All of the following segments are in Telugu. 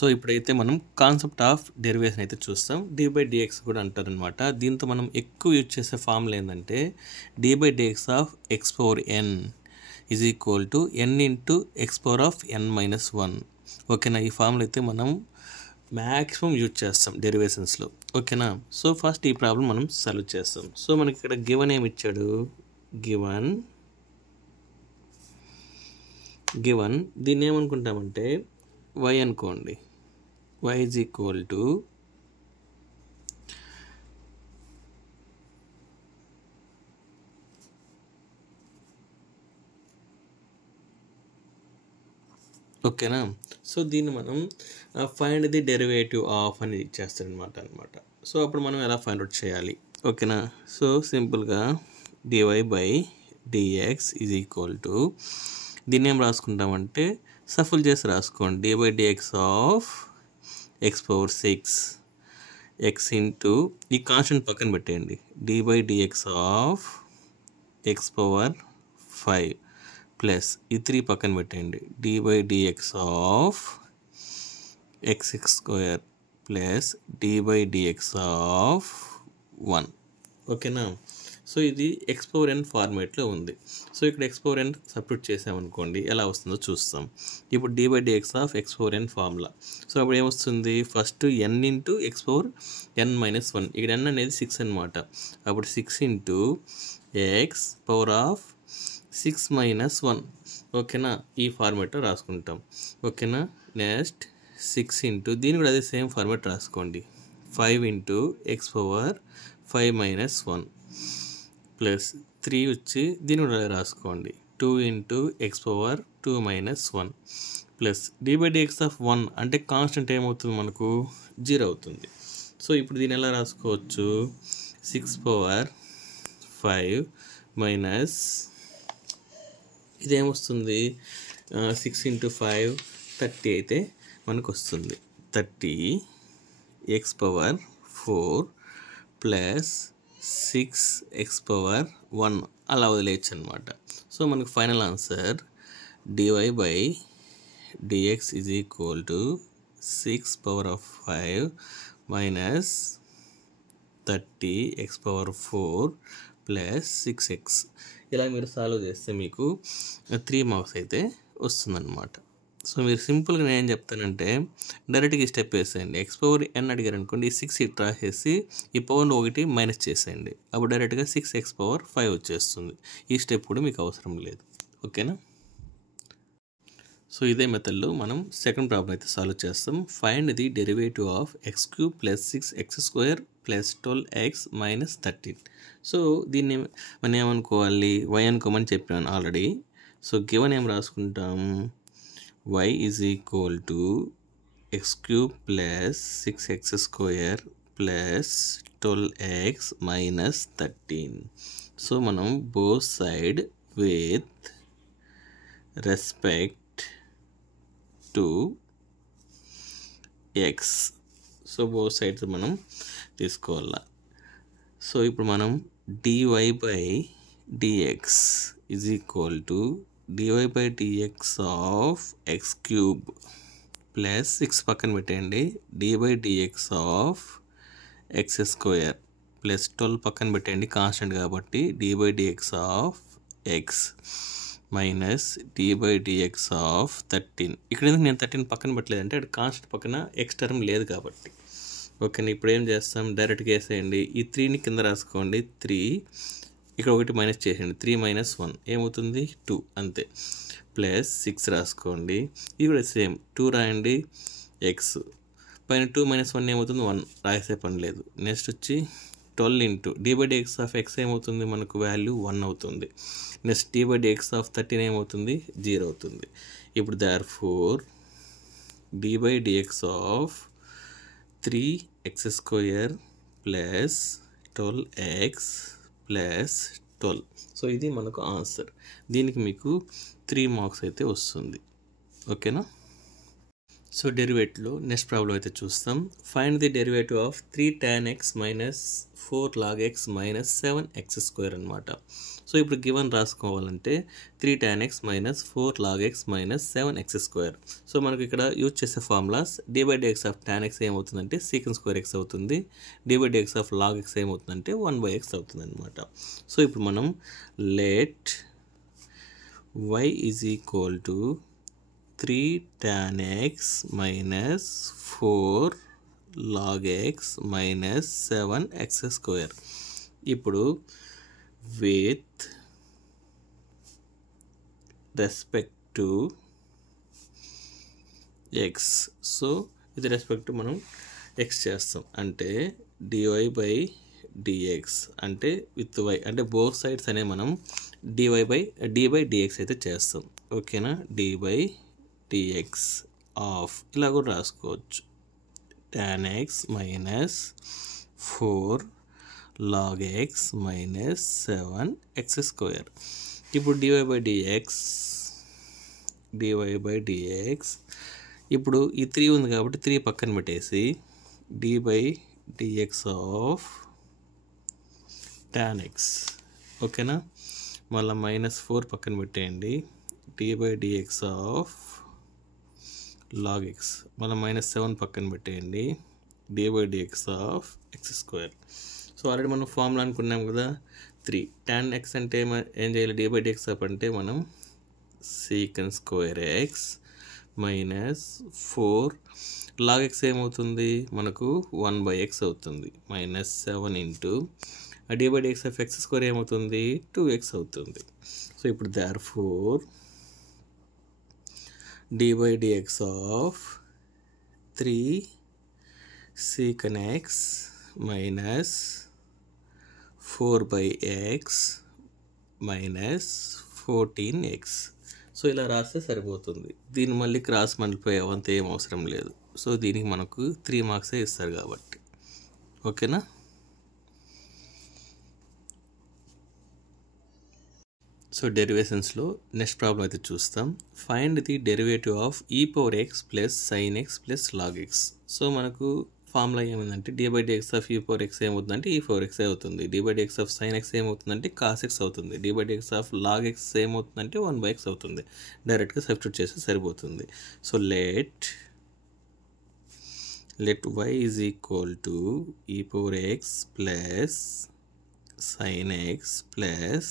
సో ఇప్పుడైతే మనం కాన్సెప్ట్ ఆఫ్ డెరివేషన్ అయితే చూస్తాం. d/dx కూడా అంటారనమాట. దీంతో మనం ఎక్కువ యూజ్ చేసే ఫార్ములా ఏంటంటే d/dx of x power n is equal to n into x power of n minus 1. ఓకేనా? ఈ ఫార్ములా అయితే మనం మ్యాక్సిమం యూజ్ చేస్తాం డెరివేషన్స్లో. ఓకేనా? సో ఫస్ట్ ఈ ప్రాబ్లం మనం సాల్వ్ చేస్తాం. సో మనకి ఇక్కడ గివన్ ఏమి ఇచ్చాడు, గివన్ దీన్ని ఏమనుకుంటామంటే y అనుకోండి. y ఈజ్ ఈక్వల్ టు ఓకేనా? సో దీన్ని మనం ఫైండ్ ది డెరివేటివ్ ఆఫ్ అని ఇచ్చేస్తారనమాట. సో అప్పుడు మనం ఎలా ఫైండ్ అవుట్ చేయాలి? ఓకేనా? సో సింపుల్గా dy/dx ఈజ్ ఈక్వల్ టు దీన్ని ఏం రాసుకుంటామంటే సఫుల్ చేసి రాసుకోండి. d/dx of x power 6 x into ఈ కాన్స్టెంట్ పక్కన పెట్టేయండి. d/dx of x power 5 plus ఈ 3 పక్కన పెట్టండి. d/dx of x² plus d/dx of 1. ఓకేనా? సో ఇది x పవర్ n ఫార్మేట్లో ఉంది. సో ఇక్కడ x పవర్ n సబ్స్టిట్యూట్ చేసామనుకోండి ఎలా వస్తుందో చూస్తాం. ఇప్పుడు d/dx of x power n formula. So అప్పుడు ఏమొస్తుంది, first n into x power n minus 1. ఇక్కడ n అనేది 6 అనమాట. అప్పుడు 6 into x power of 6 minus 1. ఓకేనా? ఈ ఫార్మేట్లో రాసుకుంటాం. ఓకేనా? నెక్స్ట్ 6 ఇంటూ దీన్ని కూడా అదే సేమ్ ఫార్మేట్ రాసుకోండి. 5 into x power 5 minus 1 plus 3 వచ్చి దీన్ని కూడా రాసుకోండి. 2 into x power 2 minus 1 plus d/dx of 1 అంటే కాన్స్టెంట్ ఏమవుతుంది మనకు 0 అవుతుంది. సో ఇప్పుడు దీన్ని ఎలా రాసుకోవచ్చు, 6 పవర్ 5 మైనస్ ఇదేమొస్తుంది 6 ఇంటూ 5 30 అయితే మనకు వస్తుంది. 30 x power 4 plus 6x power 1 అలా వదిలేయచ్చు అనమాట. సో మనకు final answer dy/dx is equal to 6 power of 5 minus 30x power 4 plus 6x. ఇలా మీరు సాల్వ్ చేస్తే మీకు 3 మార్క్స్ అయితే వస్తుందన్నమాట. సో మీరు సింపుల్గా నేను ఏం చెప్తానంటే డైరెక్ట్గా ఈ స్టెప్ వేసేయండి. x పవర్ n అడిగారు అనుకోండి, ఈ 6 ఇట్లా రాసేసి ఈ పవర్ను 1 మైనస్ చేసేయండి. అప్పుడు డైరెక్ట్గా 6x పవర్ 5 వచ్చేస్తుంది. ఈ స్టెప్ కూడా మీకు అవసరం లేదు. ఓకేనా? సో ఇదే మెథడ్లో మనం సెకండ్ ప్రాబ్లం అయితే సాల్వ్ చేస్తాం. Find the derivative of x³ plus 6x² plus 12x minus 13. So దీన్ని మనం ఏమనుకోవాలి, y అనుకోమని చెప్పాను ఆల్రెడీ. సో గివన్ ఏం రాసుకుంటాం, y is equal to x³ plus 6x² plus 12x minus 13. So మనం both side with respect to x. So both sides మనం తీసుకోవాలా. సో ఇప్పుడు మనం dy/dx is equal to dy/dx of x³ plus 6 పక్కన పెట్టండి. d/dx ఆఫ్ x² ప్లస్ 12 పక్కన పెట్టండి, కాన్స్టెంట్ కాబట్టి d/dx of x minus d/dx of 13. ఇక్కడ ఎందుకు నేను 13 పక్కన పెట్టలేదంటే అక్కడ కాన్స్టెంట్ పక్కన x టర్మ్ లేదు కాబట్టి. ఓకేనా? ఇప్పుడు ఏం చేస్తాం, డైరెక్ట్గా వేసేయండి. ఈ 3ని కింద రాసుకోండి. 3 ఇక్కడ 1 మైనస్ చేసేయండి. 3 మైనస్ 1 ఏమవుతుంది 2 అంతే. ప్లస్ 6 రాసుకోండి. ఇది కూడా సేమ్ 2 రాయండి. x పైన 2 మైనస్ 1 ఏమవుతుంది 1, రాసే పని లేదు. నెక్స్ట్ వచ్చి 12 ఇంటూ d/dx ఆఫ్ x ఏమవుతుంది మనకు వాల్యూ 1 అవుతుంది. నెక్స్ట్ d/dx ఆఫ్ 13 ఏమవుతుంది 0 అవుతుంది. ఇప్పుడు therefore d/dx of 3x² plus 12x plus 12. So ఇది మనకు ఆన్సర్. దీనికి మీకు 3 మార్క్స్ అయితే వస్తుంది. ఓకేనా? సో డెరివేటివ్లో నెక్స్ట్ ప్రాబ్లం అయితే చూస్తాం. Find the derivative of 3 tan x minus 4 log x minus 7x² అనమాట. సో ఇప్పుడు గివన్ రాసుకోవాలంటే 3 tan x minus 4 log x minus 7x². So మనకు ఇక్కడ యూజ్ చేసే formulas d/dx of tan x ఏమవుతుందంటే sec² x అవుతుంది, d/dx ఆఫ్ log x ఏమవుతుందంటే 1/x అవుతుంది అనమాట. సో ఇప్పుడు మనం let y is equal to 3 tan x minus 4 log x minus 7x². ఇప్పుడు with respect to x, so with respect to మనం x చేస్తాం అంటే dy/dx అంటే విత్ y అంటే బోత్ సైడ్స్ అనే మనం d/dx అయితే చేస్తాం. ఓకేనా, d/dx ఆఫ్ ఇలా కూడా రాసుకోవచ్చు tan x minus 4 log x minus 7x². ఇప్పుడు dy/dx ఇప్పుడు ఈ 3 ఉంది కాబట్టి 3 పక్కన పెట్టేసి d/dx ఆఫ్ tan x. ఓకేనా, మళ్ళీ మైనస్ 4 పక్కన పెట్టేయండి, d/dx ఆఫ్ log x, మళ్ళీ మైనస్ 7 పక్కన పెట్టేయండి, d/dx of x². So already మనం ఫార్ములా అనుకున్నాం కదా 3 tan x అంటే ఏం చేయాలి, d/dx ఆఫ్ అంటే మనం sec² x minus 4 log x ఏమవుతుంది మనకు 1/x అవుతుంది, minus 7 into d/dx of x² ఏమవుతుంది 2x అవుతుంది. సో ఇప్పుడు therefore d/dx of 3 sec x minus 4/x minus 14x. So ఇలా రాస్తే సరిపోతుంది, దీన్ని మళ్ళీ క్రాస్ మల్టిప్లై అవంత ఏం అవసరం లేదు. సో దీనికి మనకు 3 మార్క్సే ఇస్తారు కాబట్టి. ఓకేనా, సో డెరివేషన్స్లో నెక్స్ట్ ప్రాబ్లం అయితే చూస్తాం. Find the derivative of e⁻x plus sin x plus log x. So మనకు ఫార్ములా ఏమైందంటే d/dx ఆఫ్ e⁻x ఏమవుతుందంటే e⁻x అవుతుంది, d/dx ఆఫ్ sin x ఏమవుతుందంటే cos x అవుతుంది, d/dx ఆఫ్ log x ఏమవుతుందంటే 1/x అవుతుంది. డైరెక్ట్గా సబ్స్టిట్యూట్ చేస్తే సరిపోతుంది. So let y is equal to e⁻x plus sin x plus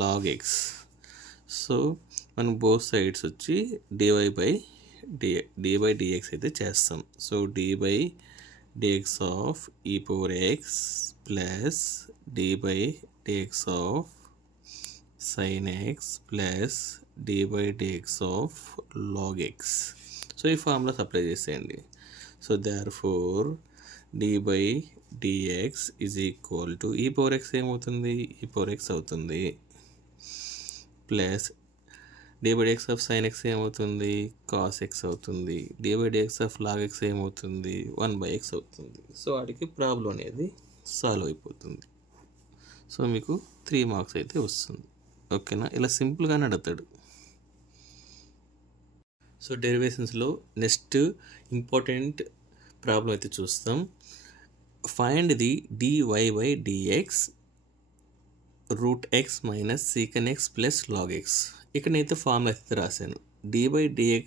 log x. So మనం బోత్ సైడ్స్ వచ్చి dy/dx అయితే చేస్తాం. So d/dx of e⁻x plus d/dx of sin x plus d/dx of log x. So ఈ ఫార్ములాస్ అప్లై చేసేయండి. So therefore d/dx is equal to e⁻x ఏమవుతుంది e⁻x అవుతుంది, plus d/dx of sin x ఏమవుతుంది cos x అవుతుంది, d/dx ఆఫ్ log x ఏమవుతుంది 1/x అవుతుంది. సో వాటికి ప్రాబ్లం అనేది సాల్వ్ అయిపోతుంది. సో మీకు 3 మార్క్స్ అయితే వస్తుంది. ఓకేనా, ఇలా సింపుల్గానే అడుగుతాడు. సో డెరివేషన్స్లో నెక్స్ట్ ఇంపార్టెంట్ ప్రాబ్లం అయితే చూస్తాం. Find the dy/dx root x minus sec x plus log x. ఇక్కడ నేనైతే ఫార్ములా అయితే రాశాను. d/dx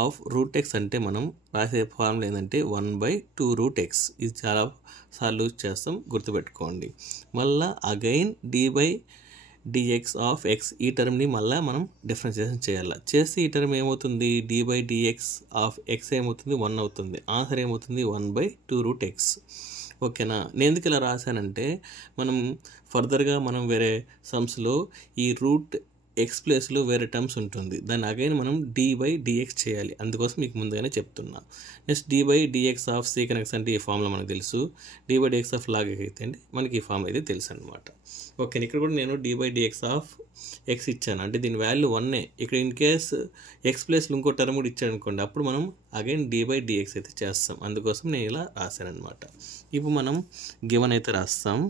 ఆఫ్ రూట్ x అంటే మనం రాసే ఫార్ములా ఏంటంటే 1/2√x. ఇది చాలా సార్లు యూజ్ చేస్తాం, గుర్తుపెట్టుకోండి. మళ్ళీ అగైన్ d/dx ఆఫ్ x, ఈ టర్మ్ని మళ్ళీ మనం డిఫరెన్షియేషన్ చేయాలి. చేస్తే ఈ టర్మ్ ఏమవుతుంది d/dx ఆఫ్ x ఏమవుతుంది 1 అవుతుంది, ఆన్సర్ ఏమవుతుంది 1/2√x. ఓకేనా, నేను ఎందుకు ఇలా రాశానంటే మనం ఫర్దర్గా మనం వేరే సమ్స్లో ఈ రూట్ ఎక్స్ ప్లేస్లో వేరే టర్మ్స్ ఉంటుంది, దాన్ని అగైన్ మనం d/dx చేయాలి, అందుకోసం మీకు ముందుగానే చెప్తున్నా. Next d/dx of sec x అంటే ఈ ఫార్ములా మనకు తెలుసు, d/dx ఆఫ్ log x అయితే అంటే మనకి ఈ ఫార్మ్ అయితే తెలుసు అనమాట. ఓకే, ఇక్కడ కూడా నేను d/dx ఆఫ్ x ఇచ్చాను, అంటే దీని వాల్యూ 1. ఇక్కడ ఇన్ కేస్ ఎక్స్ ప్లేస్లో ఇంకో టర్మ్ కూడా ఇచ్చాను అనుకోండి, అప్పుడు మనం అగైన్ d/dx అయితే చేస్తాం, అందుకోసం నేను ఇలా రాశాను అనమాట. ఇప్పుడు మనం గివన్ అయితే రాస్తాం.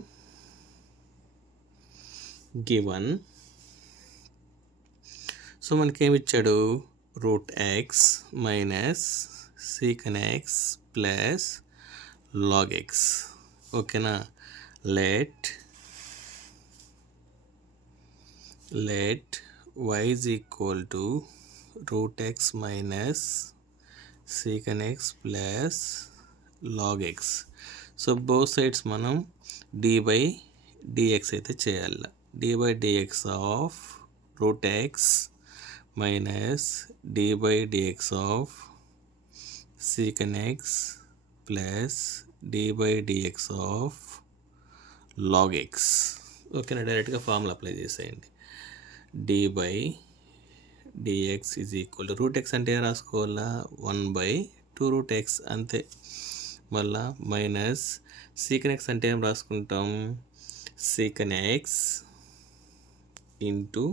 గివన్, సో మనకేమి ఇచ్చాడు root x minus sec x plus log x. ఓకేనా, let let y is equal to root x minus secant x plus log x. So both sides మనం d by dx అయితే చేయాలి. d by dx of root x minus d by dx of secant x plus d by dx of log x. ఓకేనా, డైరెక్ట్గా ఫార్ములా అప్లై చేసేయండి. d by dx is equal to root x అంటే రాసుకోవాలా 1/2 రూట్ ఎక్స్ అంతే. మళ్ళా మైనస్ సీకన్ ఎక్స్ అంటే ఏం రాసుకుంటాం, secant x into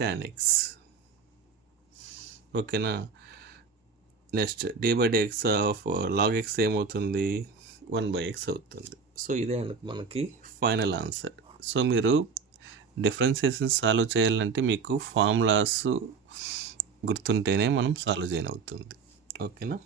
tan x. ఓకేనా, next d by dx of log x ఏమవుతుంది 1/x అవుతుంది. సో ఇదే మనకి ఫైనల్ ఆన్సర్. సో మీరు డిఫరెన్షియేషన్ సాల్వ్ చేయాలంటే మీకు ఫార్ములాస్ గుర్తుంటేనే మనం సాల్వ్ చేయనవుతుంది. ఓకేనా.